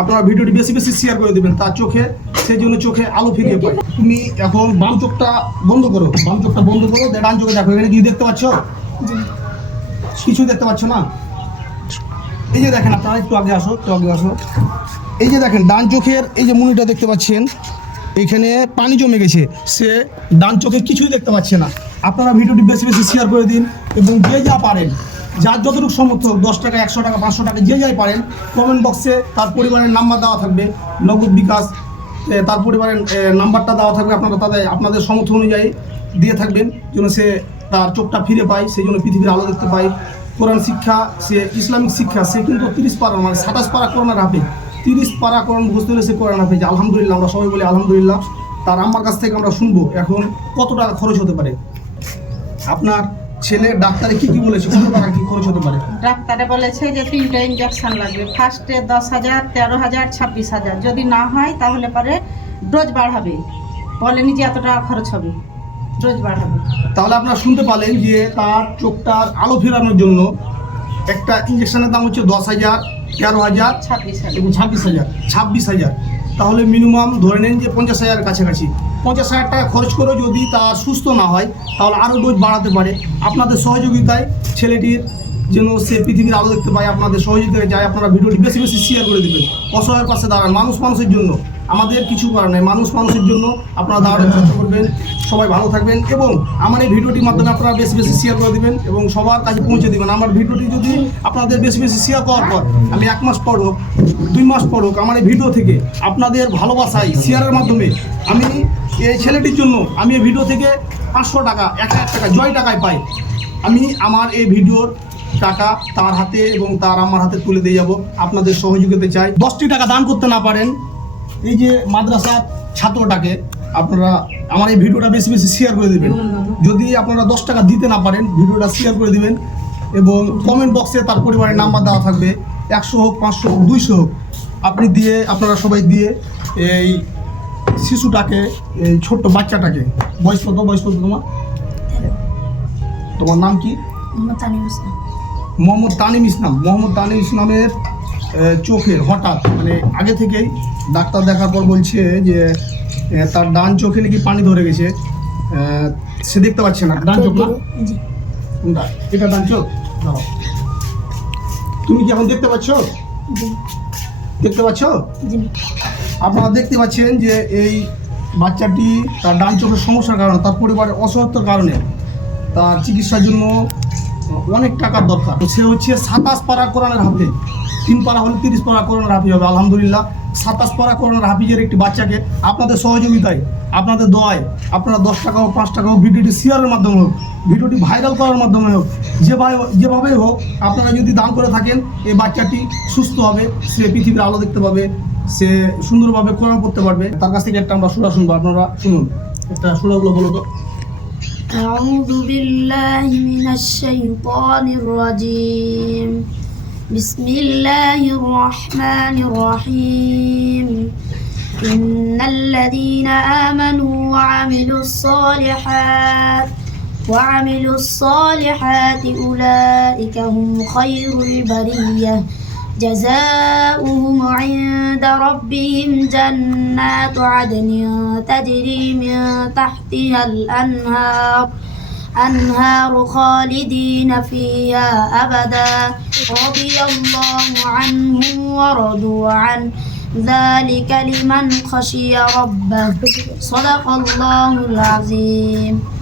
আপনারা ভিডিওটি বেশি বেশি শেয়ার করে দেবেন তার চোখে, সেই জন্য চোখে আলো ফিরিয়ে পায়। তুমি এখন বাম চোখটা বন্ধ করো, বাম চোখটা বন্ধ করো ডান চোখে দেখো, এখানে কি দেখতে পাচ্ছ? কিছু দেখতে পাচ্ছ না? এই যে দেখেন আপনারা, একটু আগে আসো, একটু আগে আসো। এই যে দেখেন, ডান চোখের এই যে মুনিটা দেখতে পাচ্ছেন, এখানে পানি জমে গেছে, সে ডান চোখে কিছুই দেখতে পাচ্ছে না। আপনারা ভিডিওটি বেশি বেশি শেয়ার করে দিন, এবং যে যা পারেন যার যতটুকু সমর্থ দশ টাকা, একশো টাকা, পাঁচশো টাকা, যে যাই পারেন কমেন্ট বক্সে তার পরিবারের নাম্বার দেওয়া থাকবে, নগদ বিকাশ তার পরিবারের নাম্বারটা দেওয়া থাকবে, আপনারা তাদের, আপনাদের সমর্থ অনুযায়ী দিয়ে থাকবেন, যেন সে তার চোখটা ফিরে পায়, সেই জন্য পৃথিবীর আলো দেখতে পায়। কোরআন শিক্ষা, সে ইসলামিক শিক্ষা, সে কিন্তু তিরিশ পারা মানে সাতাশ পারা করোনার হাফেজ। তিরিশ পারা কোরআন বুঝতে হলে সে কোরআন হাফেজ। আলহামদুলিল্লাহ, আমরা সবাই বলি আলহামদুলিল্লাহ। তার আমার কাছ থেকে আমরা শুনব এখন কত টাকা খরচ হতে পারে। আপনার ছেলে ডাক্তারে কি কি বলেছে? কত টাকা কি খরচ হতে পারে? ডাক্তারে বলেছে যে তিনটা ইঞ্জেকশন লাগবে। ফার্স্টে দশ হাজার তেরো হাজার ছাব্বিশ হাজার। যদি না হয় তাহলে পরে ডোজ বাড়াবে বলেনি যে এত টাকা খরচ হবে। ডোজ বাড়াবে তাহলে আপনারা শুনতে পারলেন যে তার চোখটার আলো ফেরানোর জন্য একটা ইঞ্জেকশনের দাম হচ্ছে দশ হাজার তেরো হাজার ছাব্বিশ হাজার। এবং ছাব্বিশ হাজার। ছাব্বিশ হাজার। তাহলে মিনিমাম ধরে নেন যে পঞ্চাশ হাজার কাছাকাছি। পঞ্চাশ হাজার টাকা খরচ করে যদি তার সুস্থ না হয়, তাহলে আরও ডোজ বাড়াতে পারে। আপনাদের সহযোগিতায় ছেলেটির যেন সে পৃথিবীর আলো দেখতে পায়, আপনাদের সহযোগিতায় যায়, আপনারা ভিডিওটি বেশি বেশি শেয়ার করে দেবেন। অসহায়ের পাশে দাঁড়ান, মানুষ মানুষের জন্য। আমাদের কিছু করার নেই। মানুষ মানুষের জন্য আপনারা দাঁড়ানোর চেষ্টা করবেন। সবাই ভালো থাকবেন এবং আমার এই ভিডিওটির মাধ্যমে আপনারা বেশি বেশি শেয়ার করে দেবেন এবং সবার কাছে পৌঁছে দেবেন। আমার ভিডিওটি যদি আপনাদের বেশি বেশি শেয়ার করার পর আমি এক মাস পর হোক, দুই মাস পর হোক, আমার এই ভিডিও থেকে আপনাদের ভালোবাসায় শেয়ারের মাধ্যমে আমি এই ছেলেটির জন্য আমি এই ভিডিও থেকে পাঁচশো টাকা, এক হাজার টাকা, জয় টাকায় পাই। আমি আমার এই ভিডিওর টাকা তার হাতে এবং তার আমার হাতে তুলে দিয়ে যাব। আপনাদের সহযোগিতা চাই। দশটি টাকা দান করতে না পারেন এই যে মাদ্রাসা ছাত্রটাকে আপনারা আমার এই ভিডিওটা বেশি বেশি শেয়ার করে দেবেন। যদি আপনারা দশ টাকা দিতে না পারেন ভিডিওটা শেয়ার করে দেবেন এবং কমেন্ট বক্সে তার পরিবারের নাম্বার দেওয়া থাকবে। একশো হোক পাঁচশো হোক দুইশো হোক। আপনি দিয়ে আপনারা সবাই দিয়ে এই শিশুটাকে এই ছোট্ট বাচ্চাটাকে বয়স কত বয়স কত তোমার? তোমার নাম কি? মোহাম্মদ তানিম ইসলাম। মোহাম্মদ তানিম ইসলামের চোখের হঠাৎ মানে আগে থেকেই ডাক্তার দেখার পর বলছে যে তার ডান চোখে নাকি পানি ধরে গেছে। সে দেখতে পাচ্ছে না। ডান চোখ না? এটা ডান চোখ? তুমি কি এখন দেখতে পাচ্ছ? দেখতে পাচ্ছ? আপনারা দেখতে পাচ্ছেন যে এই বাচ্চাটি তার ডান চোখের সমস্যার কারণে তার পরিবারের অসহায়তার কারণে তার চিকিৎসার জন্য অনেক টাকার দরকার। সে হচ্ছে সাতাশ পাড়া কোরআনের হাফিজ তিন পাড়া হলে তিরিশ পাড়া কোরআনের হাফিজ হবে আলহামদুলিল্লাহ সাতাশ পাড়া কোরআনের হাফিজের একটি বাচ্চাকে আপনাদের সহযোগিতায় আপনাদের দোয়ায় আপনারা দশ টাকা হোক পাঁচ টাকা হোক ভিডিওটি শেয়ারের মাধ্যমে হোক ভিডিওটি ভাইরাল করার মাধ্যমে হোক যেভাবে যেভাবেই হোক আপনারা যদি দান করে থাকেন এই বাচ্চাটি সুস্থ হবে সে পৃথিবীর আলো দেখতে পাবে সে সুন্দরভাবে কোরআন পড়তে পারবে তার কাছ থেকে একটা আমরা সুরা শুনবো আপনারা শুনুন একটা সুরাগুলো বলো তো أعوذ بالله من الشيطان الرجيم بسم الله الرحمن الرحيم. إن الذين آمنوا وعملوا الصالحات وعملوا الصالحات أولئك هم خير البرية. جزاؤهم عند ربهم جنات عدن تجري من تحتها الأنهار. أنهار خالدين فيها أبدا. رضي الله عنهم ورضوا عنه. ذلك لمن خشي ربه. صدق الله العظيم.